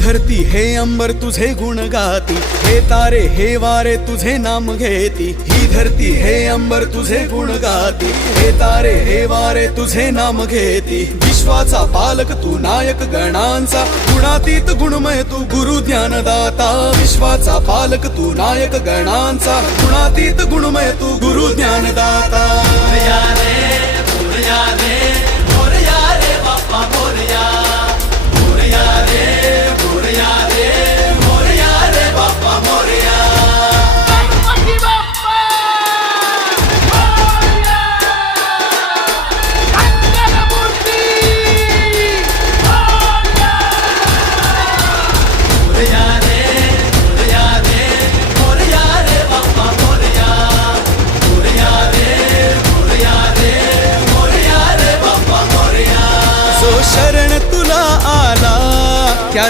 धरती हे अंबर तुझे गुण गाती, हे तारे हे वारे तुझे नाम घेती। ही धरती हे अंबर तुझे गुण गाती, हे तारे हे वारे तुझे नाम घेती। विश्वाचा पालक तू नायक गणांचा, गुणातीत गुणमय तू गुरु ज्ञानदाता। विश्वाचा पालक तू नायक गणांचा, गुणातीत गुणमय तू गुरु ज्ञानदाता। या रे